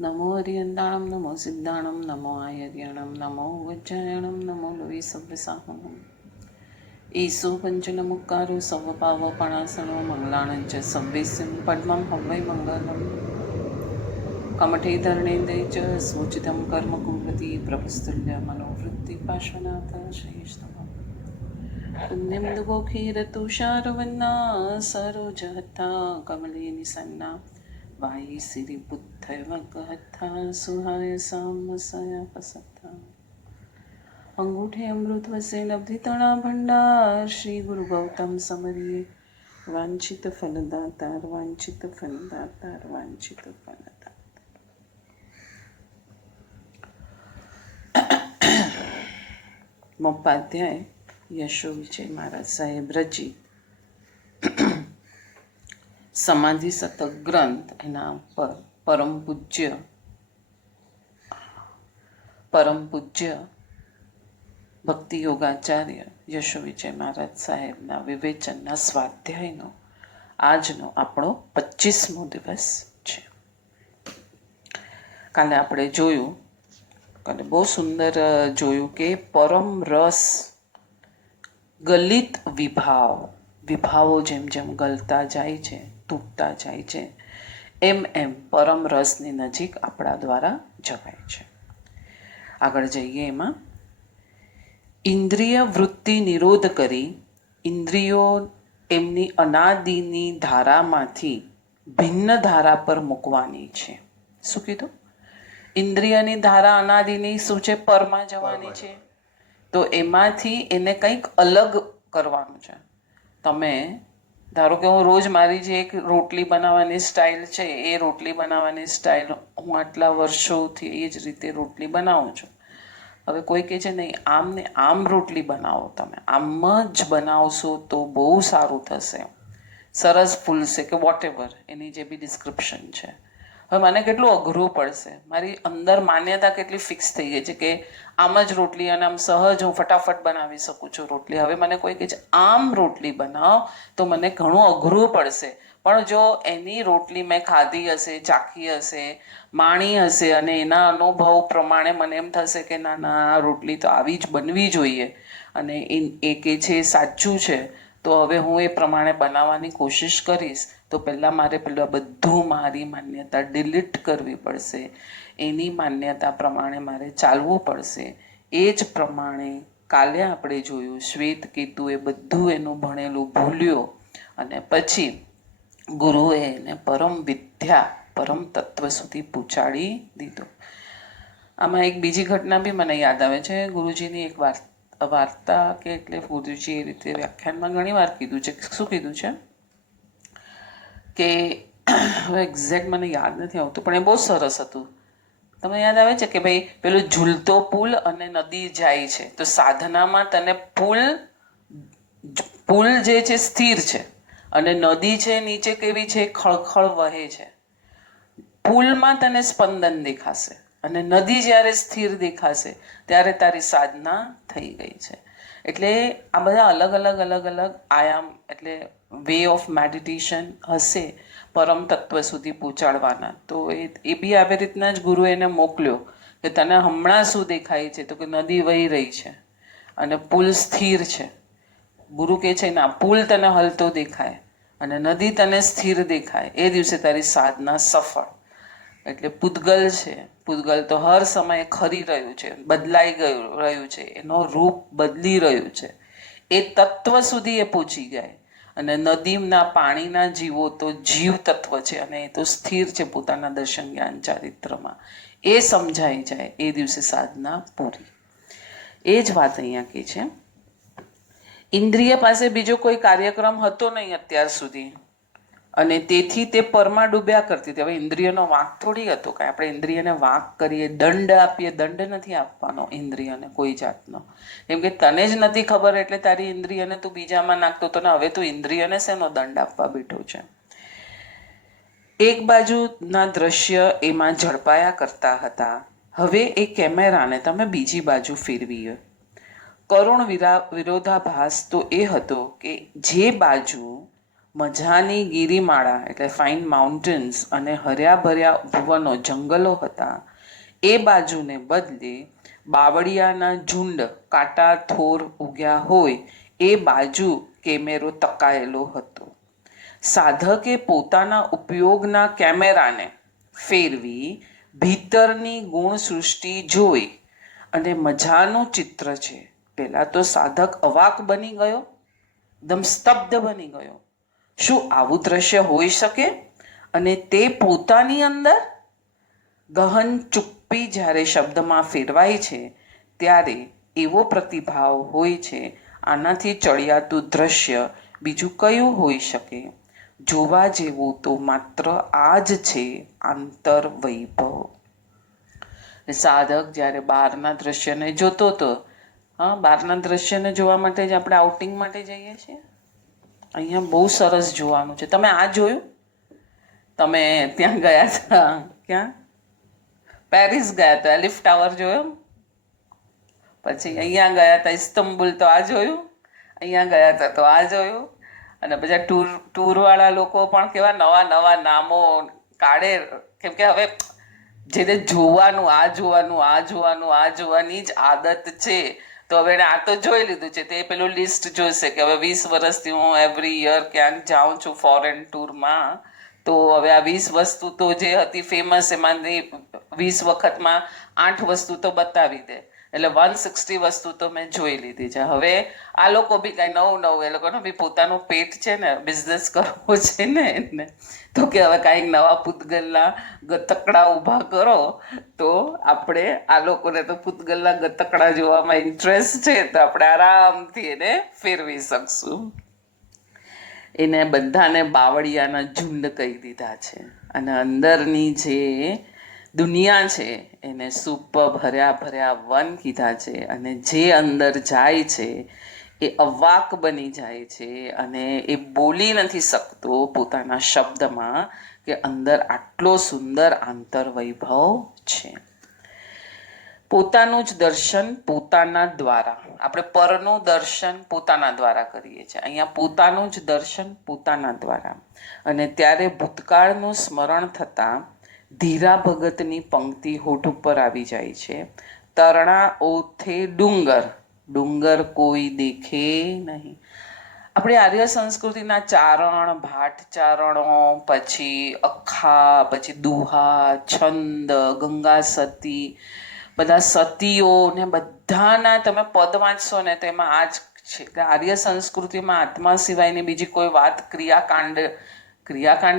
नमो हरियन्दाणं नमो सिद्धाणं नमो आयर्याणं नमो वज्रायणं नमो लोई सव्यसाहनं ईसु पञ्चनमुक्कारो सवपावपणासनो मङ्गलाणञ्च सव्यस्यं पद्मं हवै मङ्गलं कमठे धरणेन्द्रे च सूचितं कर्म कुर्वती प्रभस्तुल्य मनोवृत्ति पार्श्वनाथ श्रेष्ठम् पुण्यं दुःखीरतुषारवन्ना सरोजहत्था कमले निसन्ना वायी सिरिबुद्धैवगहत्था सुहाय सामसया पसत्था अंगूठे अमृतवसे लब्धितणा भंडार श्री गुरु गौतम समरिये वांछित फलदातार वांछित फलदातार वांछित फलदातार। मोपाध्याय यशो विजय महाराज साहेब रची समाधि शतक ग्रंथ एना पर परम पूज्य भक्ति योगाचार्य यशो विजय महाराज साहेबना विवेचनना स्वाध्यायનો આજનો આપણો 25મો દિવસ છે. કાલે આપણે જોયું, કાલે બહુ સુંદર જોયું કે પરમ રસ ગલિત વિભાવો જેમ જેમ ગલતા જાય છે, તૂટતા જાય છે, એમ એમ પરમ રસની નજીક આપણા દ્વારા જવાય છે. આગળ જઈએ. એમાં ઇન્દ્રિય વૃત્તિ નિરોધ કરી ઇન્દ્રિયો એમની અનાદિની ધારામાંથી ભિન્ન ધારા પર મૂકવાની છે. શું કીધું? ઇન્દ્રિયની ધારા અનાદિની શું છે? પરમાં જવાની છે. તો એમાંથી એને કંઈક અલગ કરવાનું છે. તમે ધારો કે હું રોજ મારી જે એક રોટલી બનાવવાની સ્ટાઇલ છે, એ રોટલી બનાવવાની સ્ટાઇલ હું આટલા વર્ષોથી એ જ રીતે રોટલી બનાવું છું. હવે કોઈ કહે છે નહીં, આમ ને આમ રોટલી બનાવો, તમે આમ જ બનાવશો તો બહુ સારું થશે, સરસ ફૂલશે કે વોટ એવર એની જે બી ડિસ્ક્રિપ્શન છે. હવે મને કેટલું અઘરું પડશે, મારી અંદર માન્યતા કેટલી ફિક્સ થઈ ગઈ છે કે આમ જ રોટલી અને આમ સહજ હું ફટાફટ બનાવી શકું છું રોટલી. હવે મને કોઈ કહે છે આમ રોટલી બનાવો તો મને ઘણું અઘરું પડશે. પણ જો એની રોટલી મેં ખાધી હશે, ચાખી હશે, માણી હશે અને એના અનુભવ પ્રમાણે મને એમ થશે કે ના ના આ રોટલી તો આવી જ બનવી જોઈએ અને એ કે છે સાચું છે, તો હવે હું એ પ્રમાણે બનાવવાની કોશિશ કરીશ. તો પહેલાં મારે પેલું બધું મારી માન્યતા ડિલીટ કરવી પડશે, એની માન્યતા પ્રમાણે મારે ચાલવું પડશે. એ જ પ્રમાણે કાલે આપણે જોયું શ્વેત કેતુ એ બધું એનું ભણેલું ભૂલ્યો અને પછી ગુરુએ એને પરમ વિદ્યા પરમ તત્વ સુધી પહોંચાડી દીધો. આમાં એક બીજી ઘટના બી મને યાદ આવે છે. ગુરુજીની એક વાર્તા કે એટલે ગુરુજી એ રીતે વ્યાખ્યાનમાં ઘણી વાર કીધું છે. શું કીધું છે કે હવે એક્ઝેક્ટ મને યાદ નથી આવતું, પણ એ બહુ સરસ હતું. તમને યાદ આવે છે કે ભાઈ પેલું ઝૂલતો પુલ અને નદી જાય છે, તો સાધનામાં તને પુલ જે છે સ્થિર છે અને નદી છે નીચે કેવી છે? ખળખળ વહે છે. પુલમાં તને સ્પંદન દેખાશે અને નદી જ્યારે સ્થિર દેખાશે ત્યારે તારી સાધના થઈ ગઈ છે. એટલે આ બધા અલગ અલગ આયામ એટલે વે ઓફ મેડિટેશન હશે પરમ તત્વ સુધી પહોંચાડવાના. તો એ બી આવી રીતના જ ગુરુ એને મોકલ્યો કે તને હમણાં શું દેખાય છે? તો કે નદી વહી રહી છે અને પુલ સ્થિર છે. ગુરુ કહે છે ના, પુલ તને હલતો દેખાય અને નદી તને સ્થિર દેખાય, એ દિવસે તારી સાધના સફળ. એટલે પૂતગલ છે, પૂતગલ તો હર સમયે ખરી રહ્યું છે, બદલાઈ રહ્યું છે, એનો રૂપ બદલી રહ્યું છે. એ તત્વ સુધી એ પહોંચી જાય. અને નદીના પાણીના જીવો તો જીવ તત્વ છે અને એ તો સ્થિર છે પોતાના દર્શન જ્ઞાન ચારિત્રમાં. એ સમજાઈ જાય એ દિવસે સાધના પૂરી. એ જ વાત અહીંયા કહે છે. ઇન્દ્રિય પાસે બીજો કોઈ કાર્યક્રમ હતો નહીં અત્યાર સુધી અને તેથી તે પરમાં ડૂબ્યા કરતી હતી. હવે ઇન્દ્રિયનો વાંક થોડી હતો કે આપણે ઇન્દ્રિયને વાંક કરીએ, દંડ આપીએ. દંડ નથી આપવાનો ઇન્દ્રિયને કોઈ જાતનો, કેમ કે તને જ નથી ખબર એટલે તારી ઇન્દ્રિયને તું બીજામાં નાખતો હતો ને હવે તું ઇન્દ્રિયને શેનો દંડ આપવા બેઠો છે? એક બાજુના દ્રશ્ય એમાં ઝડપાયા કરતા હતા. હવે એ કેમેરાને તમે બીજી બાજુ ફેરવીએ. કરુણ વિરોધાભાસ તો એ હતો કે જે બાજુ મજાની ગિરિમાળા એટલે ફાઇન માઉન્ટેન્સ અને હર્યા ભર્યા ભુવનો જંગલો હતા, એ બાજુને બદલે બાવળિયાના ઝુંડ કાંટા થોર ઉગ્યા હોય એ બાજુ કેમેરો તકાયેલો હતો. સાધકે પોતાના ઉપયોગના કેમેરાને ફેરવી ભીતરની ગુણ સૃષ્ટિ જોઈ અને મજાનું ચિત્ર છે. પહેલાં તો સાધક અવાક બની ગયો, એકદમ સ્તબ્ધ બની ગયો. શું આવું દ્રશ્ય હોઈ શકે? અને તે પોતાની અંદર ગહન ચુપ્પી જ્યારે શબ્દમાં ફેરવાય છે ત્યારે એવો પ્રતિભાવ હોય છે, આનાથી ચડિયાતું દ્રશ્ય બીજું કયું હોઈ શકે? જોવા જેવું તો માત્ર આ જ છે, આંતર વૈભવ. સાધક જ્યારે બહારના દ્રશ્યને જોતો હતો, બહારના દ્રશ્યને જોવા માટે જ આપણે આઉટિંગ માટે જઈએ છીએ. અહીંયા બહુ સરસ જોવાનું છે. તમે આ જોયું? તમે ત્યાં ગયા હતા, ક્યાં? પેરિસ ગયા હતા, એલિફ ટાવર જોયો? પછી અહીંયા ગયા હતા ઇસ્તંબુલ, તો આ જોયું? અહીંયા ગયા હતા તો આ જોયું? અને બધા ટૂરવાળા લોકો પણ કેવા નવા નવા નામો કાઢે, કેમ કે હવે જેને જોવાનું, આ જોવાનું, આ જોવાનું, આ જોવાની જ આદત છે, તો હવે એને આ તો જોઈ લીધું છે, તે પેલું લિસ્ટ જોશે કે હવે 20 વર્ષથી હું એવરી યર ક્યાંક જાઉં છું ફોરેન ટૂરમાં, તો હવે આ 20 વસ્તુ તો જે હતી ફેમસ, એમાંથી 20 વખતમાં 8 વસ્તુ તો બતાવી દે, એટલે 160 વસ્તુ તો મેં જોઈ લીધી છે. હવે આ લોકો બી કાંઈ નવું નવું, એ લોકોનું બી પોતાનું પેટ છે ને, બિઝનેસ કરવો છે ને એને, તો કે હવે કાંઈક નવા પૂતગલના ગતકડા ઊભા કરો, તો આપણે આ લોકોને તો પૂતગલના ગતકડા જોવામાં ઇન્ટરેસ્ટ છે, તો આપણે આરામથી એને ફેરવી શકશું. એને બધાને બાવળિયાના ઝુંડ કહી દીધા છે, અને અંદરની જે દુનિયા છે એને સુપર ભર્યા ભર્યા વન કીધા છે, અને જે અંદર જાય છે એ અવાક બની જાય છે, અને એ બોલી નથી શકતો પોતાના શબ્દમાં કે અંદર આટલો સુંદર આંતર વૈભવ છે. પોતાનું જ દર્શન પોતાના દ્વારા, આપણે પરનું દર્શન પોતાના દ્વારા કરીએ છીએ, અહીંયા પોતાનું જ દર્શન પોતાના દ્વારા. અને ત્યારે ભૂતકાળનું સ્મરણ થતાં ધીરા ભગતની પંક્તિ હોઠ ઉપર આવી જાય છે. તરણા ઓથે ડુંગર, ડુંગર કોઈ દેખે નહીં. આપણી આર્ય સંસ્કૃતિના ચારણ, ભાટ ચારણો, પછી અખા, પછી દુહા, છંદ, ગંગા સતી, બધા સતીઓ ને બધાના તમે પદ વાંચશો ને તેમાં આ જ છે કે આર્ય સંસ્કૃતિમાં આત્મા સિવાયની બીજી કોઈ વાત, ક્રિયાકાંડ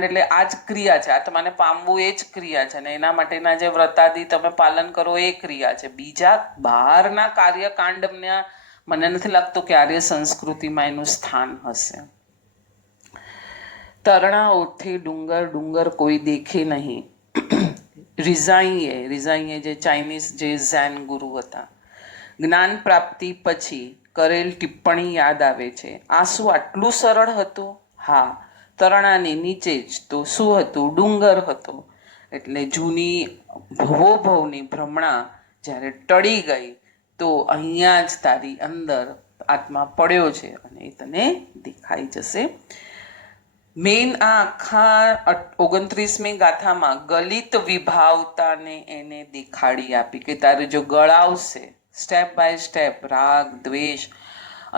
એટલે આ જ ક્રિયા છે. આત્માને પામવું એ જ ક્રિયા છે, અને એના માટેના જે વ્રતાદિ તમે પાલન કરો એ ક્રિયા છે. બીજા બહારના કાર્યકાંડને મને નથી લાગતું કે આર્ય સંસ્કૃતિમાં એનું સ્થાન હશે. તરણા ઓઠે ડુંગર, ડુંગર કોઈ દેખે નહીં. રિઝાઈએ જે ચાઇનીઝ જે ઝેન ગુરુ હતા, જ્ઞાન પ્રાપ્તિ પછી કરેલ ટિપ્પણી યાદ આવે છે. આ શું આટલું સરળ હતું? હા, તરણાની નીચે જ તો શું હતું? ડુંગર હતો. એટલે જૂની ભવોભવની ભ્રમણા જ્યારે ટળી ગઈ, તો અહીંયા જ તારી અંદર આત્મા પડ્યો છે અને એ તને દેખાઈ જશે. મેન આ આખા 29મી ગાથામાં ગલિત વિભાવતાને એને દેખાડી આપી કે તારે જો ગળાવશે સ્ટેપ બાય સ્ટેપ, રાગ દ્વેષ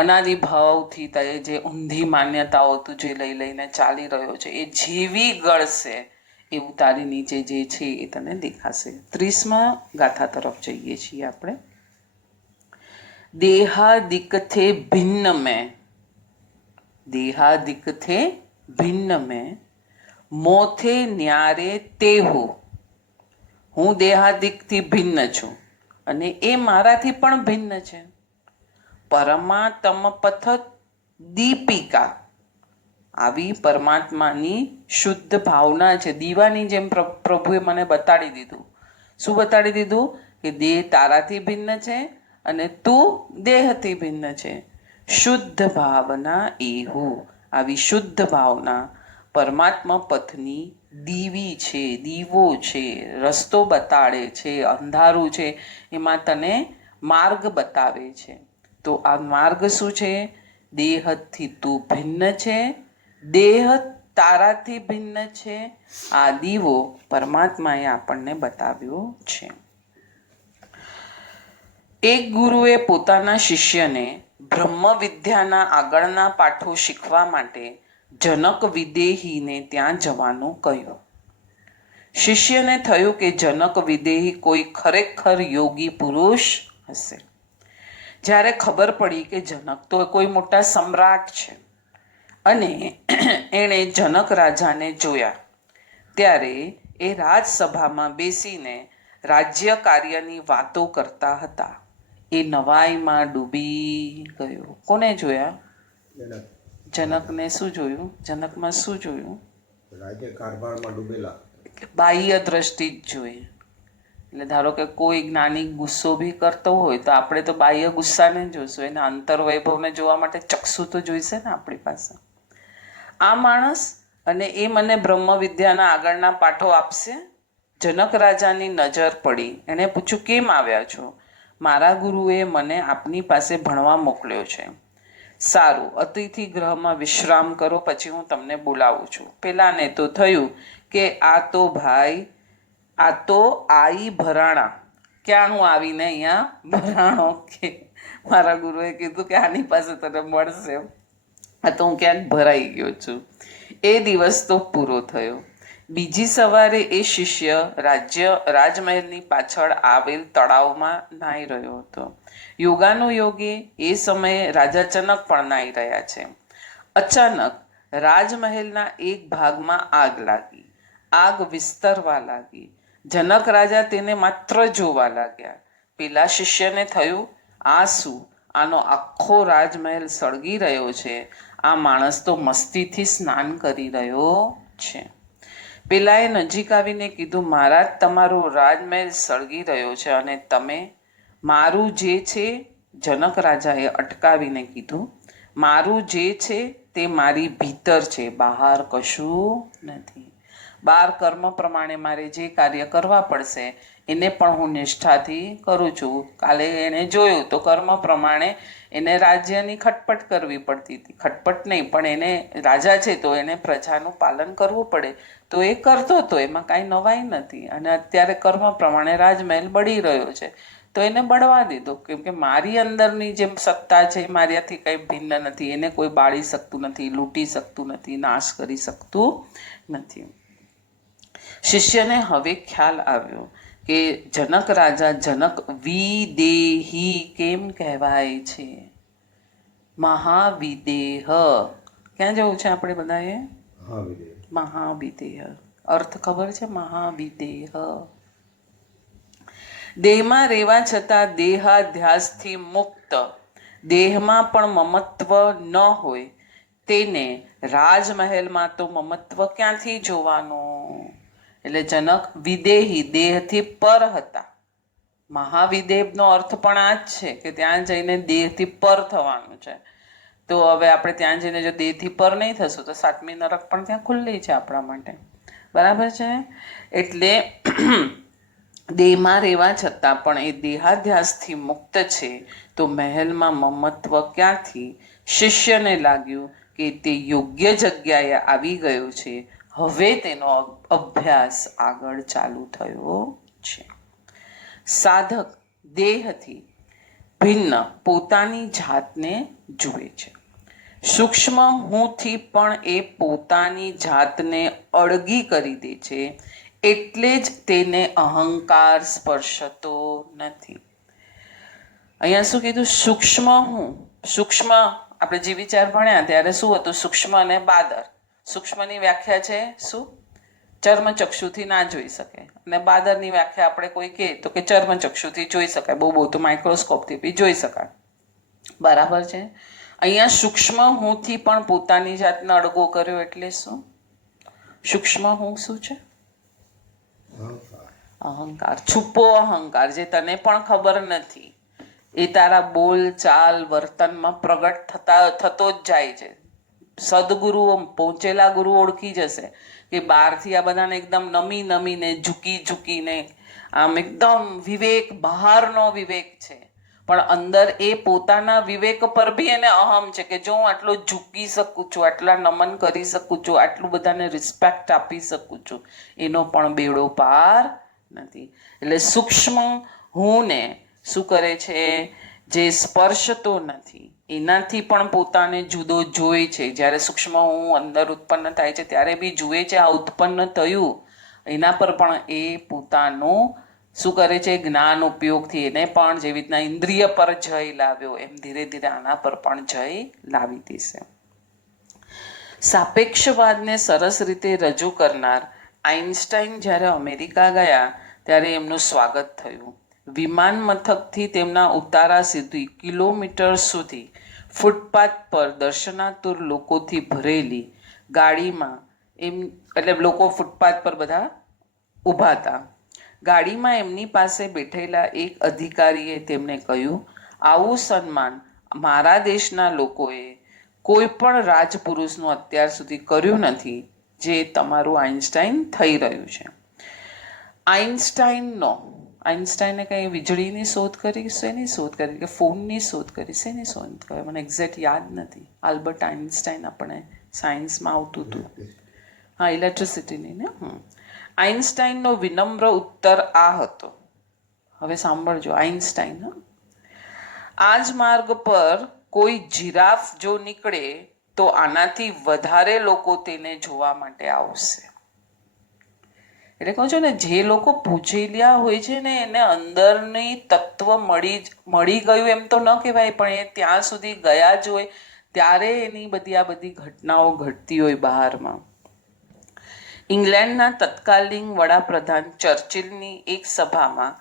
અનાદિભાવથી તારે જે ઊંધી માન્યતાઓ તું જે લઈ લઈને ચાલી રહ્યો છે એ જેવી ગળશે એવું તારી નીચે જે છે એ તને દેખાશે. 30મા ગાથા તરફ જઈએ છીએ આપણે. દેહાદિકથે ભિન્ન મેં, દેહાદિકથે ભિન્ન મેં, મોથે ન્યારે તેહુ. હું દેહાદિકથી ભિન્ન છું અને એ મારાથી પણ ભિન્ન છે. પરમાત્મ પથ દીપિકા, આવી પરમાત્માની શુદ્ધ ભાવના છે. દીવાની જેમ પ્રભુએ મને બતાડી દીધું. શું બતાડી દીધું? કે દેહ તારાથી ભિન્ન છે અને તું દેહથી ભિન્ન છે. શુદ્ધ ભાવના એહુ, આવી શુદ્ધ ભાવના પરમાત્મા પથની દીવી છે, દીવો છે, રસ્તો બતાડે છે, અંધારું છે એમાં તને માર્ગ બતાવે છે. તો આ માર્ગ શું છે? દેહથી તું ભિન્ન છે દેહ તારાથી ભિન્ન છે, આ દીવો પરમાત્માએ આપણને બતાવ્યો છે. એક ગુરુએ પોતાના શિષ્યને બ્રહ્મ વિદ્યાના આગળના પાઠો શીખવા માટે જનક વિદેહીને ત્યાં જવાનું કહ્યું. શિષ્યને થયું કે જનક વિદેહી કોઈ ખરેખર યોગી પુરુષ હશે. જ્યારે ખબર પડી કે જનક તો કોઈ મોટા સમ્રાટ છે અને એણે જનક રાજાને જોયા, ત્યારે એ રાજસભામાં બેસીને રાજ્ય કાર્યની વાતો કરતા હતા. એ નવાઈમાં ડૂબી ગયો. કોને જોયા? જનકને. શું જોયું? જનકમાં શું જોયું? રાજ્ય કારભારમાં ડૂબેલા. બાહ્ય દ્રષ્ટિ જ જોઈએ. એટલે ધારો કે કોઈ જ્ઞાની ગુસ્સો બી કરતો હોય તો આપણે તો બાહ્ય ગુસ્સાને જોઈશું, એના અંતરવૈભવને જોવા માટે ચક્ષુ તો જોઈશે ને આપણી પાસે. આ માણસ અને એ મને બ્રહ્મ વિદ્યાના આગળના પાઠો આપશે. જનક રાજાની નજર પડી. એણે પૂછ્યું, કેમ આવ્યા છો? મારા ગુરુએ મને આપની પાસે ભણવા મોકલ્યો છે. સારું, અતિથિ ગ્રહમાં વિશ્રામ કરો, પછી હું તમને બોલાવું છું. પેલાને તો થયું કે આ તો ભાઈ, આ તો આઈ ભરાણા. ક્યાં હું આવીને અહીંયા ભરાણો, કે મારા ગુરુએ કીધું કે આની પાસે તને મળશે, આ તો હું ક્યાંક ભરાઈ ગયો છું. એ દિવસ તો પૂરો થયો. બીજી સવારે એ શિષ્ય રાજમહેલની પાછળ આવેલ તળાવમાં નાહી રહ્યો હતો. યોગાનુયોગી એ સમયે રાજા જનક પણ નાહી રહ્યા છે. અચાનક રાજમહેલના એક ભાગમાં આગ લાગી. આગ વિસ્તરવા લાગી. જનક રાજા તેને માત્ર જોવા લાગ્યા. પેલા શિષ્યને થયું, આ શું? આનો આખો રાજમહેલ સળગી રહ્યો છે. આ માણસ તો મસ્તીથી સ્નાન કરી રહ્યો છે. પેલાએ નજીક આવીને કીધું, મહારાજ, તમારો રાજમહેલ સળગી રહ્યો છે અને તમે? મારું જે છે, જનક રાજાએ અટકાવીને કીધું, મારું જે છે તે મારી ભીતર છે, બહાર કશું નથી. બહાર કર્મ પ્રમાણે મારે જે કાર્ય કરવા પડશે એને પણ હું નિષ્ઠાથી કરું છું. કાલે એણે જોયું તો કર્મ પ્રમાણે એને રાજ્યની ખટપટ કરવી પડતી હતી. ખટપટ નહીં, પણ એને રાજા છે તો એને પ્રજાનું પાલન કરવું પડે, તો એ કરતો હતો. એમાં કાંઈ નવાઈ નથી. અને અત્યારે કર્મ પ્રમાણે રાજમહેલ બળી રહ્યો છે તો એને બળવા દીધો, કેમ કે મારી અંદરની જે સત્તા છે એ મારાથી કંઈ ભિન્ન નથી. એને કોઈ બાળી શકતું નથી, લૂંટી શકતું નથી, નાશ કરી શકતું નથી. શિષ્યને હવે ખ્યાલ આવ્યો કે જનક રાજા જનક વિદેહી કેમ કહેવાય છે? મહાવિદેહ. ક્યાં જવું છે આપણે બધાએ? મહાવિદેહ. અર્થ ખબર છે? મહાવિદેહ. દેહમાં રહેવા છતાં દેહાધ્યાસથી મુક્ત, દેહમાં પણ મમત્વ ન હોય તેને રાજમહેલમાં તો મમત્વ ક્યાંથી જોવાનું? એટલે જનક વિદેહી, દેહથી પર હતા. મહાવિદેહનો અર્થ પણ આ જ છે કે ત્યાં જઈને દેહથી પર થવાનું છે. તો હવે આપણે ત્યાં જઈને જો દેહથી પર નહીં થશું તો સાતમી નરક પણ ત્યાં ખુલ્લી છે આપણા માટે. બરાબર છે? એટલે દેહમાં રહેવા છતાં પણ એ દેહાધ્યાસથી મુક્ત છે તો મહેલમાં મમત્વ ક્યાંથી? શિષ્યને લાગ્યું કે તે યોગ્ય જગ્યાએ આવી ગયો છે. હવે તેનો અભ્યાસ આગળ ચાલુ થયો છે. સાધક દેહથી ભિન્ન પોતાની જાતને જુએ છે. સૂક્ષ્મ હુંથી પણ એ પોતાની જાતને અળગી કરી દે છે, એટલે જ તેને અહંકાર સ્પર્શતો નથી. અહીંયા શું કીધું? સૂક્ષ્મ હું. સૂક્ષ્મ આપણે જે વિચાર ભણ્યા ત્યારે શું હતું? સૂક્ષ્મ અને બાદર. સૂક્ષ્મની વ્યાખ્યા છે શું? ચર્મચક્ષુથી ના જોઈ શકે. અને બાદરની વ્યાખ્યા આપણે કોઈ કહે તો કે ચર્મચક્ષુથી જોઈ શકાય, બહુ બહુ તો માઇક્રોસ્કોપથી બી જોઈ શકાય. બરાબર છે? અહીંયા સૂક્ષ્મ હુંથી પણ પોતાની જાતને અળગો કર્યો એટલે શું? સૂક્ષ્મ હું શું છે? અહંકાર. છુપો અહંકાર, જે તને પણ ખબર નથી. એ તારા બોલ ચાલ વર્તનમાં પ્રગટ થતો જ જાય છે. સદગુરુઓ, પહોંચેલા ગુરુ ઓળખી જશે કે બહારથી આ બધાને એકદમ નમીને ઝૂકીને આમ એકદમ વિવેક, બહારનો વિવેક છે, પણ અંદર એ પોતાના વિવેક પર બી એને અહમ છે કે જો હું આટલો ઝૂકી શકું છું, આટલા નમન કરી શકું છું, આટલું બધાને રિસ્પેક્ટ આપી શકું છું, એનો પણ બેડો પાર નથી. એટલે સૂક્ષ્મ હું ને શું કરે છે, જે સ્પર્શતો નથી એનાથી પણ પોતાને જુદો જોઈ છે. જ્યારે સૂક્ષ્મ હું અંદર ઉત્પન્ન થાય છે ત્યારે બી જુએ છે આ ઉત્પન્ન થયું, એના પર પણ એ પોતાનું શું કરે છે, જ્ઞાન ઉપયોગથી એને પણ જેવી રીતના ઇન્દ્રિય પર જય લાવ્યો એમ ધીરે ધીરે આના પર પણ જય લાવી દેશે. સાપેક્ષવાદને સરસ રીતે રજૂ કરનાર આઇન્સ્ટાઈન જ્યારે અમેરિકા ગયા ત્યારે એમનું સ્વાગત થયું. વિમાન મથકથી તેમના ઉતારા સુધી કિલોમીટર સુધી ફૂટપાથ પર દર્શનાતુર લોકોથી ભરેલી ગાડીમાં એટલે લોકો ફૂટપાથ પર બધા ઊભા હતા. ગાડીમાં એમની પાસે બેઠેલા એક અધિકારીએ તેમને કહ્યું, આવું સન્માન મારા દેશના લોકોએ કોઈ પણ રાજપુરુષનું અત્યાર સુધી કર્યું નથી જે તમારું આઇન્સ્ટાઈન થઈ રહ્યું છે. આઇન્સ્ટાઈને કંઈ વીજળીની શોધ કરી, શેની શોધ કરી, કે ફોનની શોધ કરી, શેની શોધ કરી, મને એક્ઝેક્ટ યાદ નથી. આલ્બર્ટ આઇન્સ્ટાઈન આપણે સાયન્સમાં આવતું હતું. હા, ઇલેક્ટ્રિસિટીની ને. આઇન્સ્ટાઈનનો વિનમ્ર ઉત્તર આ હતો. હવે સાંભળજો, આઇન્સ્ટાઈન, આ જ માર્ગ પર કોઈ જીરાફ જો નીકળે તો આનાથી વધારે લોકો તેને જોવા માટે આવશે. એટલે કહું છું ને, જે લોકો પૂજેલિયા હોય છે ને એને અંદરની તત્વ મળી ગયું એમ તો ન કહેવાય, પણ એ ત્યાં સુધી ગયા જ હોય ત્યારે એની આ બધી ઘટનાઓ ઘટતી હોય બહારમાં. ઇંગ્લેન્ડના તત્કાલીન વડાપ્રધાન ચર્ચિલની એક સભામાં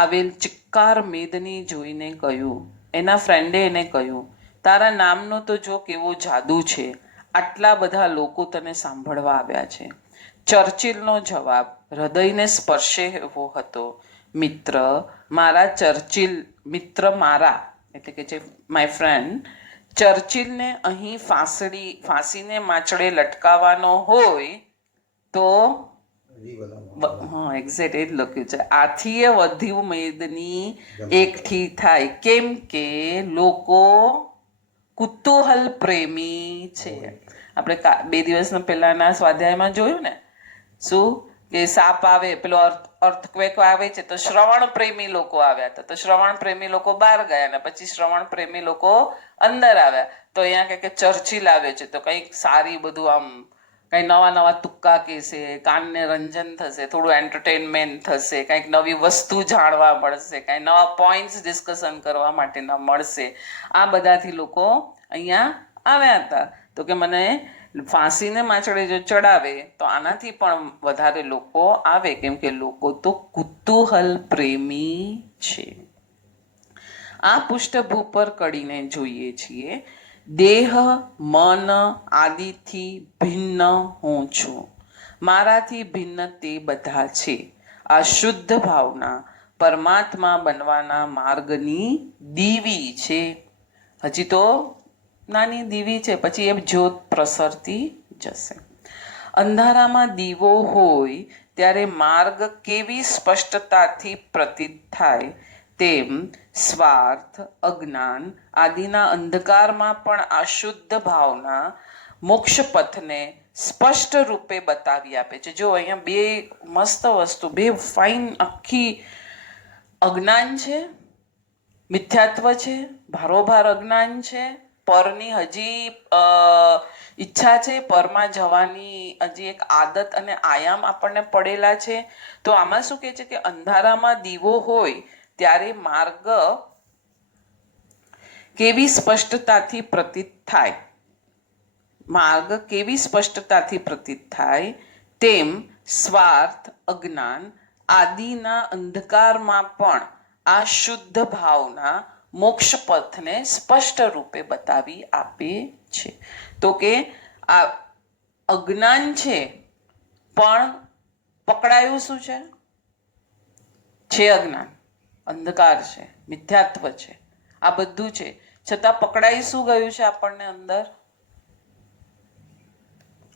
આવેલ ચિક્કાર મેદની જોઈને કહ્યું, એના ફ્રેન્ડે એને કહ્યું, તારા નામનો તો જો કેવો જાદુ છે, આટલા બધા લોકો તને સાંભળવા આવ્યા છે. ચર્ચિલનો જવાબ હૃદયને સ્પર્શે એવો હતો, મિત્ર મારા એટલે કે જે માય ફ્રેન્ડ, ચર્ચિલને અહીં ફાંસીને માચડે લટકાવવાનો હોય તો હા એક્ઝેક્ટ એ જ લખ્યું છે, આથી વધુ મેદની એકઠી થાય, કેમ કે લોકો કુતૂહલ પ્રેમી છે. આપણે 2 દિવસ પહેલાના સ્વાધ્યાયમાં જોયું ને, શું કે સાપ આવે, પેલો અર્થક્વેક આવે છે તો શ્રવણ પ્રેમી લોકો આવ્યા હતા, તો શ્રવણ પ્રેમી લોકો બહાર ગયા ને પછી શ્રવણ પ્રેમી લોકો અંદર આવ્યા. તો અહીંયા કે ચર્ચિલ આવે છે તો કંઈક સારી બધું આમ કંઈ નવા તુક્કા કહેશે, કાનને રંજન થશે, થોડું એન્ટરટેનમેન્ટ થશે, કંઈક નવી વસ્તુ જાણવા મળશે, કંઈ નવા પોઈન્ટ્સ ડિસ્કશન કરવા માટેના મળશે. આ બધાથી લોકો અહીંયા આવ્યા હતા. તો કે મને ફાંસીને માચડે જો ચડાવે તો આનાથી પણ વધારે લોકો આવે, કેમ કે લોકો તો કુતૂહલ પ્રેમી છે. આ પૃષ્ઠભૂ પર કડીને જોઈએ છીએ, દેહ મન આદિથી ભિન્ન હું છું, મારાથી ભિન્ન તે બધા છે. આ શુદ્ધ ભાવના પરમાત્મા બનવાના માર્ગની દીવી છે. હજી તો નાની દીવી છે, પછી એ જ્યોત પ્રસરતી જશે. અંધારામાં દીવો હોય ત્યારે માર્ગ કેવી સ્પષ્ટતાથી પ્રતીત થાય, તેમ સ્વાર્થ, અજ્ઞાન આદિના અંધકારમાં પણ આ શુદ્ધ ભાવના મોક્ષ પથને સ્પષ્ટ રૂપે બતાવી આપે છે. જો અહીંયા 2 મસ્ત વસ્તુ, 2 ફાઇન આખી અજ્ઞાન છે, મિથ્યાત્વ છે, ભારોભાર અજ્ઞાન છે, પરની હજી ઈચ્છા છે, પરમાં જવાની હજી એક આદત અને આયામ આપણને પડેલા છે. તો આમાં શું કહે છે કે અંધારામાં દીવો હોય ત્યારે માર્ગ કેવી સ્પષ્ટતાથી પ્રતીત થાય, માર્ગ કેવી સ્પષ્ટતાથી પ્રતીત થાય, તેમ સ્વાર્થ, અજ્ઞાન આદિના અંધકારમાં પણ આ શુદ્ધ ભાવના મોક્ષ પથને સ્પષ્ટ રૂપે બતાવી આપે છે. તો કે આ અજ્ઞાન છે પણ પકડાયું શું છે અજ્ઞાન, અંધકાર છે, મિથ્યાત્વ છે, આ બધું છે, છતાં પકડાઈ શું ગયું છે આપણને અંદર?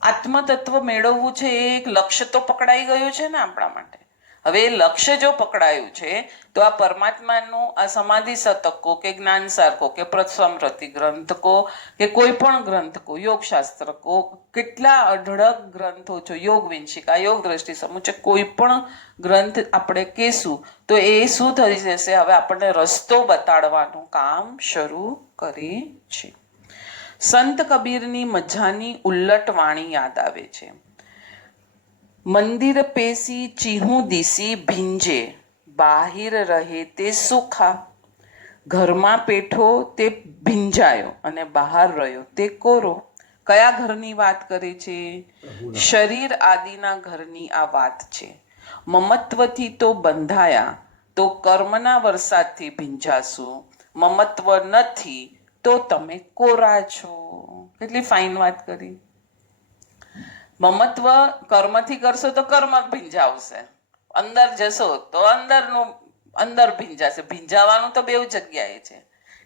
આત્મતત્વ મેળવવું છે એ એક લક્ષ્ય તો પકડાઈ ગયું છે ને આપણા માટે. હવે એ લક્ષ્ય જો પકડાયું છે તો આ પરમાત્માનું આ સમાધિ શતકો કે જ્ઞાન સારકો કે પ્રસ્મૃતિ ગ્રંથ કો કે કોઈ પણ ગ્રંથ કો યોગશાસ્ત્ર કો કેટલા અઢળક ગ્રંથો છે, યોગ વિંશિકા, યોગ દ્રષ્ટિ સમુચય, કોઈ પણ ગ્રંથ આપણે કહેશું તો એ શું થઈ જશે, હવે આપણને રસ્તો બતાડવાનું કામ શરૂ કરે છે. સંત કબીરની મજાની ઉલ્લટ વાણી યાદ આવે છે. મંદિર પેસી ચીહું દીસી ભીંજે, બાહિર રહે તે સુખા. ઘરમાં પેઠો તે ભીંજાયો અને બહાર રહ્યો તે કોરો. કયા ઘરની વાત કરે છે? શરીર આદિના ઘરની આ વાત છે. મમત્વથી તો બંધાયા તો કર્મના વરસાદથી ભીંજાશું, મમત્વ નથી તો તમે કોરા છો. કેટલી ફાઇન વાત કરી. મમત્વ કર્મથી કરશો તો કર્મ ભીંજાવશે, અંદર જશો તો અંદર ભીંજાશે. ભીંજાવાનું તો બેઉ જગ્યાએ છે.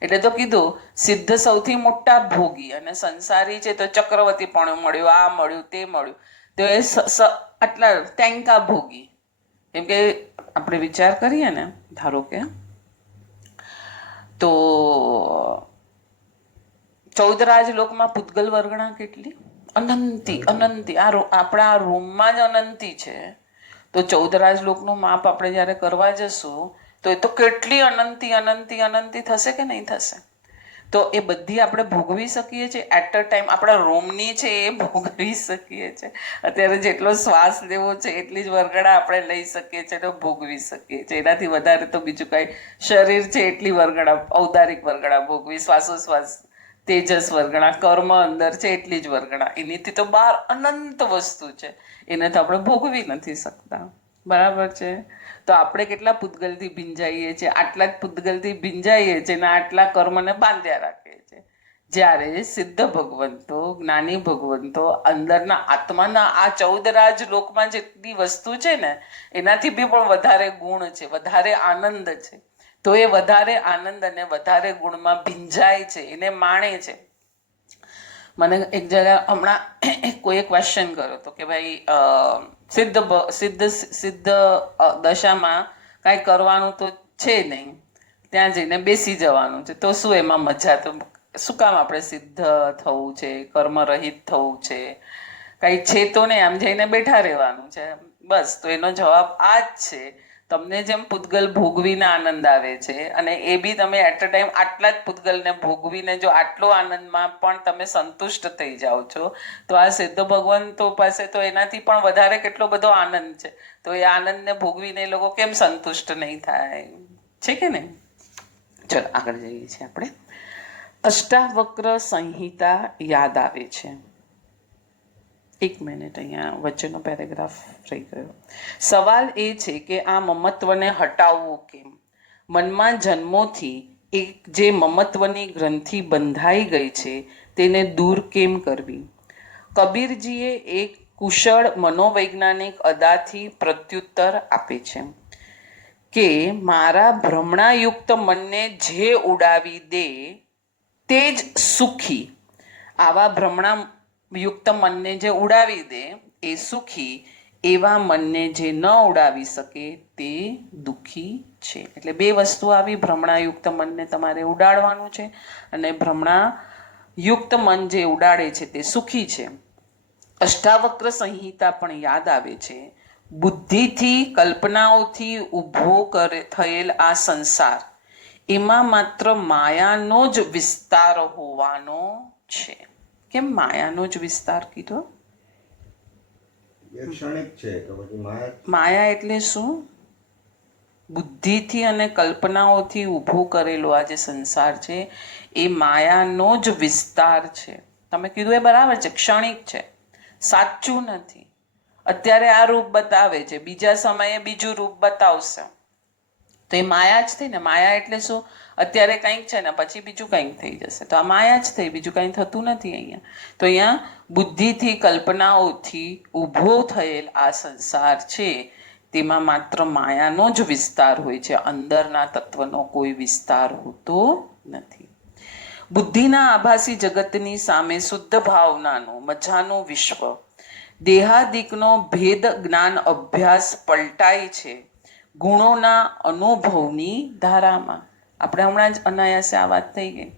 એટલે તો કીધું સિદ્ધ સૌથી મોટા ભોગી અને સંસારી છે તો ચક્રવર્તી પણ મળ્યું, આ મળ્યું, તે મળ્યું, તો એ આટલા ટેંકા ભોગી. કેમ કે આપણે વિચાર કરીએ ને, ધારો કે તો 14 લોકમાં પૂતગલ વર્ગણા કેટલી અનંતી અનંતી. આપણા રૂમમાં જ અનંતી છે. તો 14 લોકનું માપ આપણે જ્યારે કરવા જશું તો એ તો કેટલી અનંતી અનંતી અનંતી થશે કે નહીં થશે. તો એ બધી આપણે ભોગવી શકીએ છીએ એટ અ ટાઈમ. આપણા રૂમની છે એ ભોગવી શકીએ છીએ. અત્યારે જેટલો શ્વાસ લેવો છે એટલી જ વર્ગણા આપણે લઈ શકીએ છીએ, તો ભોગવી શકીએ છીએ. એનાથી વધારે તો બીજું કાંઈ, શરીર છે એટલી વર્ગણા, ઔદારિક વર્ગણા ભોગવી, શ્વાસોશ્વાસ તેજસ વર્ગણા, કર્મ અંદર છે એટલી જ વર્ગણા. એનીથી તો બહાર અનંત વસ્તુ છે, એને તો આપણે ભોગવી નથી શકતા. બરાબર છે. તો આપણે કેટલા પૂતગલથી ભીંજાઈએ છીએ, આટલા જ પૂતગલથી ભીંજાઈએ છીએ ને આટલા કર્મને બાંધ્યા રાખીએ છીએ. જ્યારે સિદ્ધ ભગવંતો, જ્ઞાની ભગવંતો અંદરના આત્માના આ 14 રાજ લોકમાં જેટલી વસ્તુ છે ને એનાથી બી પણ વધારે ગુણ છે, વધારે આનંદ છે. તો એ વધારે આનંદ અને વધારે ગુણમાં ભીંજાય છે, એને માણે છે. મને એક જગ્યા હમણાં કોઈએ ક્વેશ્ચન કર્યો હતો કે ભાઈ સિદ્ધ દશામાં કાંઈ કરવાનું તો છે નહીં, ત્યાં જઈને બેસી જવાનું છે, તો શું એમાં મજા? તો શું કામ આપણે સિદ્ધ થવું છે, કર્મરહિત થવું છે? કાંઈ છે તો નહીં, આમ જઈને બેઠા રહેવાનું છે બસ. તો એનો જવાબ આ જ છે, તમને જેમ પૂતગલ ભોગવીને આનંદ આવે છે અને એ બી તમે એટ અ ટાઈમ આટલા જ પૂતગલને ભોગવીને જો આટલો આનંદમાં પણ તમે સંતુષ્ટ થઈ જાઓ છો, તો આ સિદ્ધ ભગવંતો પાસે તો એનાથી પણ વધારે કેટલો બધો આનંદ છે. તો એ આનંદને ભોગવીને એ લોકો કેમ સંતુષ્ટ નહીં થાય? છે કે નહીં? ચલો આગળ જઈએ છીએ આપણે. અષ્ટાવક્ર સંહિતા યાદ આવે છે. એક મિનિટ, અહીંયા વચ્ચેનો પેરેગ્રાફ રહી ગયો. સવાલ એ છે કે આ મમત્વને હટાવવું કેમ? મનમાં જન્મોથી એક જે મમત્વની ગ્રંથિ બંધાઈ ગઈ છે તેને દૂર કેમ કરવી? કબીરજીએ એક કુશળ મનોવૈજ્ઞાનિક અદાથી પ્રત્યુત્તર આપે છે કે મારા ભ્રમણાયુક્ત મનને જે ઉડાવી દે તે જ સુખી. આવા ભ્રમણાયુક્ત મનને જે ઉડાવી દે એ સુખી, એવા મનને જે ન ઉડાવી શકે તે દુઃખી છે. એટલે બે વસ્તુ આવી, ભ્રમણાયુક્ત મનને તમારે ઉડાડવાનું છે અને ભ્રમણાયુક્ત મન જે ઉડાડે છે તે સુખી છે. અષ્ટાવક્ર સંહિતા પણ યાદ આવે છે. બુદ્ધિથી કલ્પનાઓથી ઊભો થયેલ આ સંસાર, એમાં માત્ર માયાનો જ વિસ્તાર હોવાનો છે. કેમ માયાનો જ વિસ્તાર કીધો? ક્ષણિક છે તો પછી માયા એટલે શું? બુદ્ધિથી અને કલ્પનાઓથી ઊભો કરેલો આ જે સંસાર છે એ માયાનો જ વિસ્તાર છે. તમે કીધું એ બરાબર છે, ક્ષણિક છે, સાચું નથી. અત્યારે આ રૂપ બતાવે છે, બીજા સમયે બીજું રૂપ બતાવશે, તો એ માયા જ થઈ ને. માયા એટલે શું? અત્યારે કંઈક છે ને પછી બીજું કંઈક થઈ જશે, તો આ માયા જ થઈ, બીજું કંઈ થતું નથી અહીંયા. તો અહીંયા બુદ્ધિથી કલ્પનાઓથી ઊભો થયેલ આ સંસાર છે તેમાં માત્ર માયાનો જ વિસ્તાર હોય છે, અંદરના તત્વનો કોઈ વિસ્તાર હોતો નથી. બુદ્ધિના આભાસી જગતની સામે શુદ્ધ ભાવનાનું મજાનું વિશ્વ, દેહાદિકનો ભેદ જ્ઞાન અભ્યાસ પલટાય છે ગુણોના અનુભવની ધારામાં. આપણે હમણાં જ અનાયાસે આ વાત થઈ ગઈ.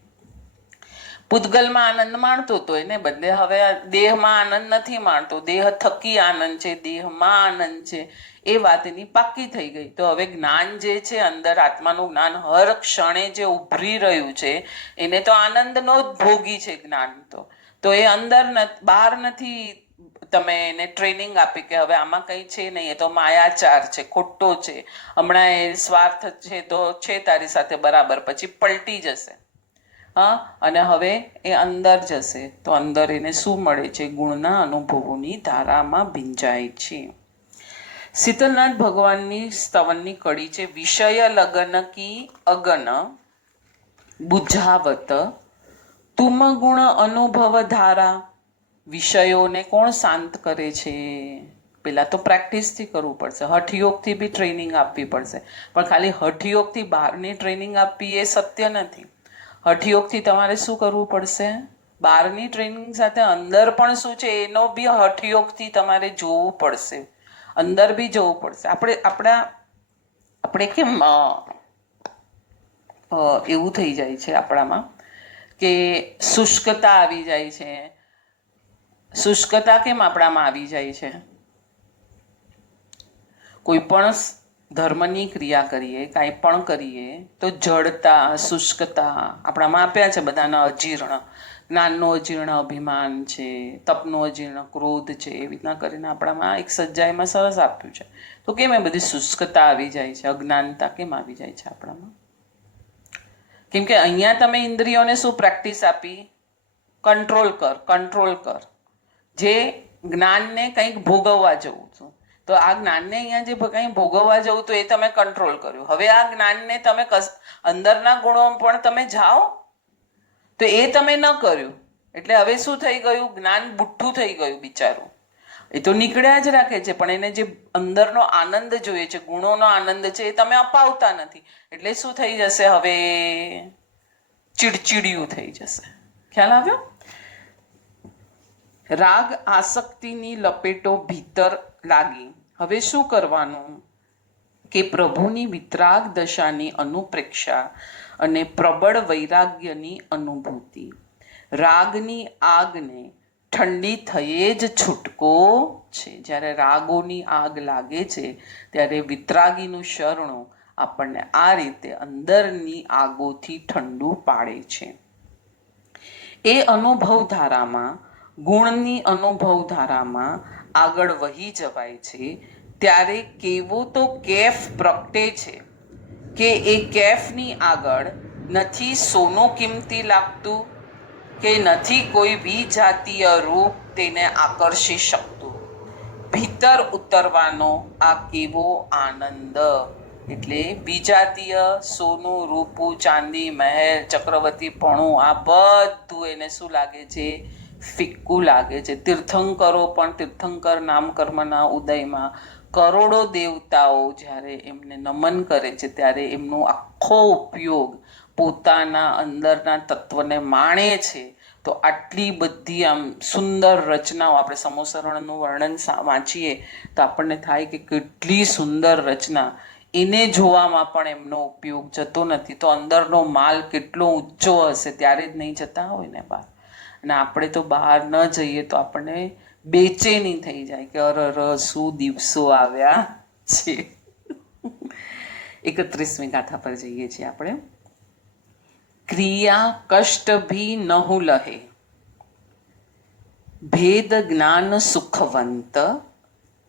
પૂતગલમાં આનંદ માણતો હતો, એને બદલે હવે દેહમાં આનંદ નથી માણતો, દેહ થકી આનંદ છે, દેહમાં આનંદ છે, એ વાત એની પાક્કી થઈ ગઈ. તો હવે જ્ઞાન જે છે અંદર આત્માનું જ્ઞાન હર ક્ષણે જે ઉભરી રહ્યું છે એને તો આનંદનો જ ભોગી છે જ્ઞાન. તો એ અંદર બહાર નથી તમે એને ટ્રેનિંગ આપી કે હવે આમાં કંઈ છે નહીં, એ તો માયાચાર છે, ખોટો છે, હમણાં એ સ્વાર્થ છે તો છે તારી સાથે બરાબર, પછી પલટી જશે. હા, અને હવે એ અંદર જશે તો અંદર એને શું મળે છે? ગુણના અનુભવોની ધારામાં ભીંજાય છે. શીતલનાથ ભગવાનની સ્તવનની કડી છે, વિષય લગન કી અગન બુઝાવત તુમ ગુણ અનુભવ ધારા. વિષયોને કોણ શાંત કરે છે? પેલા તો પ્રેક્ટિસથી કરવું પડશે, હઠયોગથી બી ટ્રેનિંગ આપવી પડશે. પણ ખાલી હઠયોગથી બહારની ટ્રેનિંગ આપવી એ સત્ય નથી. હઠયોગથી તમારે શું કરવું પડશે? બહારની ટ્રેનિંગ સાથે અંદર પણ શું છે એનો બી હઠયોગથી તમારે જોવું પડશે, અંદર બી જવું પડશે. આપણે કેમ એવું થઈ જાય છે આપણામાં કે શુષ્કતા આવી જાય છે. શુષ્કતા કેમ આપણામાં આવી જાય છે? કોઈ પણ ધર્મની ક્રિયા કરીએ, કાંઈ પણ કરીએ તો જડતા, શુષ્કતા આપણામાં આપ્યા છે બધાના અજીર્ણ. જ્ઞાનનો અજીર્ણ અભિમાન છે, તપનો અજીર્ણ ક્રોધ છે, એવી રીતના કરીને આપણામાં એક સજ્જાઈમાં સરસ આપ્યું છે. તો કેમ એ બધી શુષ્કતા આવી જાય છે, અજ્ઞાનતા કેમ આવી જાય છે આપણામાં? કેમ કે અહીંયા તમે ઇન્દ્રિયોને શું પ્રેક્ટિસ આપી? કંટ્રોલ કર. જે જ્ઞાનને કંઈક ભોગવવા જવું છું, તો આ જ્ઞાનને અહીંયા જે કંઈ ભોગવવા જવું તો એ તમે કંટ્રોલ કર્યું. હવે આ જ્ઞાનને તમે અંદરના ગુણો પણ તમે જાઓ તો એ તમે ન કર્યું, એટલે હવે શું થઈ ગયું? જ્ઞાન બુઠ્ઠું થઈ ગયું બિચારું. એ તો નીકળ્યા જ રાખે છે, પણ એને જે અંદરનો આનંદ જોઈએ છે, ગુણોનો આનંદ છે, એ તમે અપાવતા નથી. એટલે શું થઈ જશે? હવે ચીડચીડિયું થઈ જશે. ખ્યાલ આવ્યો? રાગ આસક્તિની લપેટો ભીતર લાગી. હવે શું કરવાનું? કે પ્રભુની વિતરાગ દશાની અનુપ્રેક્ષા અને પ્રબળ વૈરાગ્યની અનુભૂતિ. રાગની આગને ઠંડી થયે જ છૂટકો છે. જ્યારે રાગોની આગ લાગે છે ત્યારે વિતરાગીનું શરણું આપણને આ રીતે અંદરની આગોથી ઠંડુ પાડે છે. એ અનુભવ ધારામાં, ગુણની અનુભવ ધારામાં આગળ વહી જવાય છે ત્યારે કેવો તો કેફ પ્રગટે છે કે એ કેફની આગળ નથી સોનું કિંમતી લાગતું કે નથી કોઈ વિજાતીય રૂપ તેને આકર્ષી શકતું. ભીતર ઉતરવાનો આ કેવો આનંદ! એટલે વિજાતીય સોનું, રૂપું, ચાંદી, મહેલ, ચક્રવર્તીપણું આ બધું એને શું લાગે છે? ફિક્કું લાગે છે. તીર્થંકરો પણ તીર્થંકર નામકર્મના ઉદયમાં કરોડો દેવતાઓ જ્યારે એમને નમન કરે છે ત્યારે એમનો આખો ઉપયોગ પોતાના અંદરના તત્વને માણે છે. તો આટલી બધી આમ સુંદર રચનાઓ, આપણે સમોસરણનું વર્ણન વાંચીએ તો આપણને થાય કે કેટલી સુંદર રચના, એને જોવામાં પણ એમનો ઉપયોગ જતો નથી. તો અંદરનો માલ કેટલો ઊંચો હશે ત્યારે જ નહીં જતા હોય ને બહાર. અને આપણે તો બહાર ન જઈએ તો આપણને બેચેની થઈ જાય કે અરર શું દિવસો આવ્યા છે. 31મી ગાથા પર જઈએ છીએ આપણે. ક્રિયા કષ્ટ ભી નહુ લહે, ભેદ જ્ઞાન સુખવંત,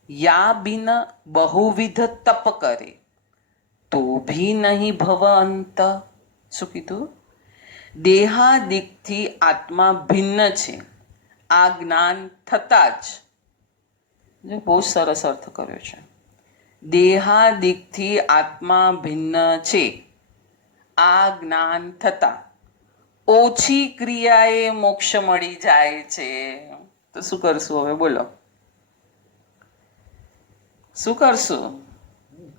યા બિન બહુવિધ તપ કરે તો ભી નહીં ભવ અંત. શું કીધું? દેહાદિકથી આત્મા ભિન્ન છે આ જ્ઞાન થતાં જ, બહુ સરસ અર્થ કર્યો છે. દેહાદિકથી આત્મા ભિન્ન છે આ જ્ઞાન થતાં ઓછી ક્રિયાએ મોક્ષ મળી જાય છે. તો શું કરશું હવે? બોલો, શું કરશું?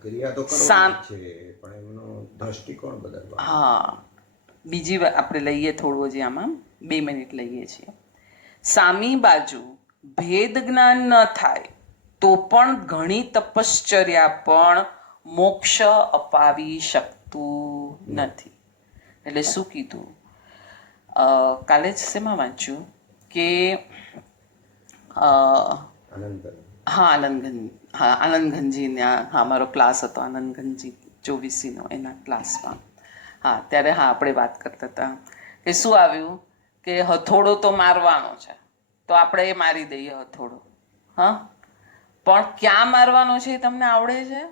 ક્રિયા તો કરવાની છે પણ એમનો દ્રષ્ટિકોણ બદલવાનો. હા, બીજી વાર આપણે લઈએ થોડું, હજી આમાં 2 મિનિટ લઈએ છીએ. સામી બાજુ ભેદ જ્ઞાન ન થાય તો પણ ઘણી તપશ્ચર્યા પણ મોક્ષ અપાવી શકતું નથી. એટલે શું કીધું? કાલે જ શેમાં વાંચ્યું કે આનંદઘનજીના મારો ક્લાસ હતો, આનંદઘનજી ચોવીસીનો, એના ક્લાસમાં. ત્યારે આપણે વાત કરતા હતા કે શું આવ્યું કે હથોડો તો મારવાનો છે, તો આપણે એ મારી દઈએ હથોડો. પણ ક્યાં મારવાનો છે એ તમને આવડે છે?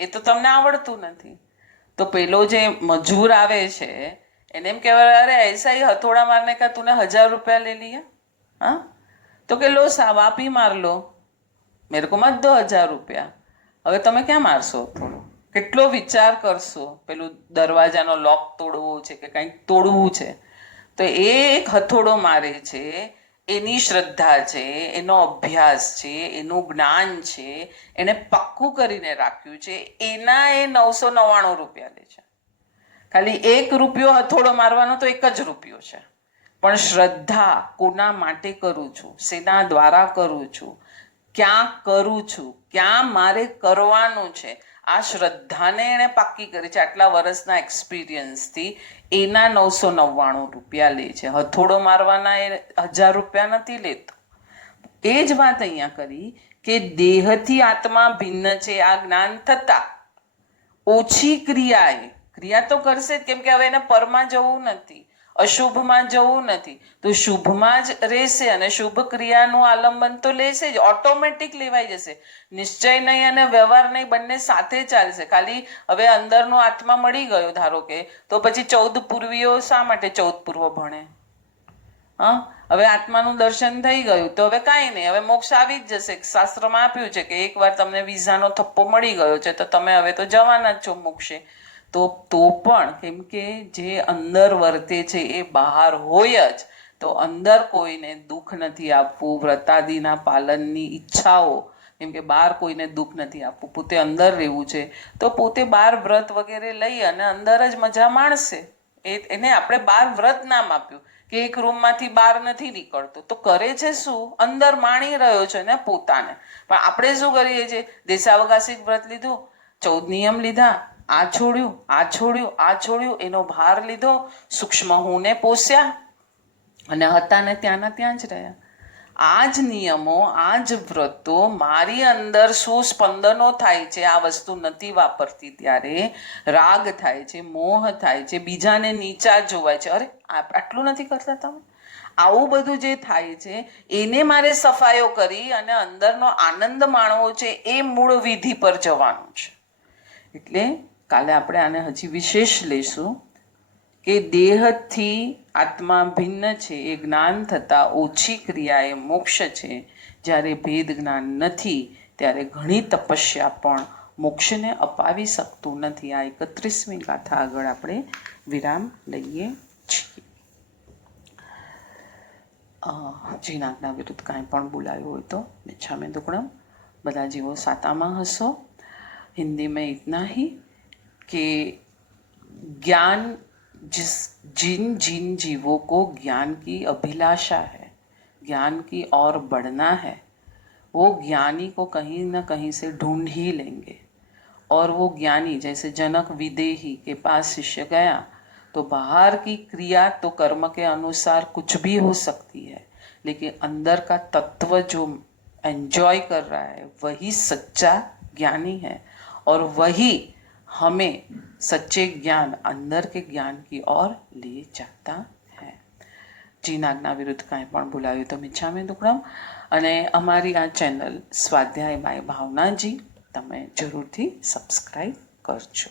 એ તો તમને આવડતું નથી. તો પેલો જે મજૂર આવે છે એને એમ કહેવાય, અરે ऐसा ही हथौड़ा मारने का तूने 1000 रुपया ले लिया. તો કે લો સાબ આપ ही मार लो, मेरे को मत दो 1000 रुपया. હવે તમે ક્યાં મારશો થોડો? કેટલો વિચાર કરશો? પેલું દરવાજાનો લોક તોડવો છે કે કંઈક તોડવું છે, તો એ એક હથોડો મારે છે. એની શ્રદ્ધા છે, એનો અભ્યાસ છે, એનું જ્ઞાન છે, એને પક્કું કરીને રાખ્યું છે. એના એ 999 રૂપિયા લે છે. ખાલી 1 રૂપિયો હથોડો મારવાનો તો 1 જ રૂપિયો છે. પણ શ્રદ્ધા કોના માટે કરું છું, શેના દ્વારા કરું છું, ક્યાં કરું છું, ક્યાં મારે કરવાનું છે, આ શ્રદ્ધાને એણે પાક્કી કરી છે. આટલા વર્ષના એક્સપિરિયન્સથી એના 999 રૂપિયા લે છે. હથોડો મારવાના એ 1000 રૂપિયા નથી લેતો. એ જ વાત અહીંયા કરી કે દેહથી આત્મા ભિન્ન છે આ જ્ઞાન થતા ઓછી ક્રિયા તો કરશે જ, કેમ કે હવે એને પરમાં જવું નથી, અશુભમાં જવું નથી, તો શુભમાં જ રહેશે અને શુભ ક્રિયાનું આલંબન તો લેશે જ, ઓટોમેટિક લેવાઈ જશે. નિશ્ચય નહીં અને વ્યવહાર નહીં, બંને સાથે ચાલશે. ખાલી હવે અંદરનો આત્મા મળી ગયો ધારો કે, તો પછી 14 પૂર્વીઓ શા માટે 14 પૂર્વ ભણે? હવે આત્માનું દર્શન થઈ ગયું તો હવે કાંઈ નહીં, હવે મોક્ષ આવી જ જશે. શાસ્ત્રમાં આપ્યું છે કે એકવાર તમને વિઝાનો થપ્પો મળી ગયો છે તો તમે હવે તો જવાના જ છો મોક્ષે. તો પણ કેમ કે જે અંદર વર્તે છે એ બહાર હોય જ, તો અંદર કોઈને દુઃખ નથી આપવું. વ્રતાદિના પાલનની ઈચ્છાઓ, કેમ કે બહાર કોઈને દુઃખ નથી આપવું, પોતે અંદર રહેવું છે, તો પોતે બહાર વ્રત વગેરે લઈ અને અંદર જ મજા માણશે. એને આપણે બહાર વ્રત નામ આપ્યું કે એક રૂમમાંથી બહાર નથી નીકળતો, તો કરે છે શું? અંદર માણી રહ્યો છે ને પોતાને. પણ આપણે શું કરીએ છીએ? દેશાવકાશિક વ્રત લીધું, 14 નિયમ લીધા, આ છોડ્યું, આ છોડ્યું, આ છોડ્યું, એનો ભાર લીધો, સૂક્ષ્મ હુંને પોસ્યા અને હતા ને ત્યાંના ત્યાં જ રહ્યા. આ જ નિયમો, આ જ વ્રતો મારી અંદર શું સ્પંદનો થાય છે, આ વસ્તુ નથી વાપરતી ત્યારે રાગ થાય છે, મોહ થાય છે, બીજાને નીચા જોવાય છે. અરે આટલું નથી કરતા તમે? આવું બધું જે થાય છે એને મારે સફાયો કરી અને અંદરનો આનંદ માણવો છે, એ મૂળ વિધિ પર જવાનું છે. એટલે કાલે આપણે આને હજી વિશેષ લઈશું કે દેહથી આત્મા ભિન્ન છે એ જ્ઞાન થતાં ઓછી ક્રિયા એ મોક્ષ છે. જ્યારે ભેદ જ્ઞાન નથી ત્યારે ઘણી તપસ્યા પણ મોક્ષને અપાવી શકતું નથી. આ 31મી ગાથા આગળ આપણે વિરામ લઈએ છીએ. જીનાજ્ઞા વિરુદ્ધ કાંઈ પણ બોલાયું હોય તો મિચ્છામી દુક્કડમ. બધા જીવો સાતામાં હશો. हिंदी में इतना ही कि ज्ञान जिन जीवों को ज्ञान की अभिलाषा है, ज्ञान की ओर बढ़ना है, वो ज्ञानी को कहीं ना कहीं से ढूंढ ही लेंगे. और वो ज्ञानी जैसे जनक विदेही के पास शिष्य गया तो बाहर की क्रिया तो कर्म के अनुसार कुछ भी हो सकती है, लेकिन अंदर का तत्व जो एंजॉय कर रहा है वही सच्चा ज्ञानी है और वही हमें सच्चे ज्ञान, अंदर के ज्ञान की ओर ले जाता है. જીનાજ્ઞા વિરુદ્ધ કાંઈ પણ બોલાવ્યું તો મિચ્છામી દુક્કડમ. અને અમારી આ ચેનલ સ્વાધ્યાય બાય ભાવનાજી તમે જરૂરથી સબસ્ક્રાઈબ કરજો.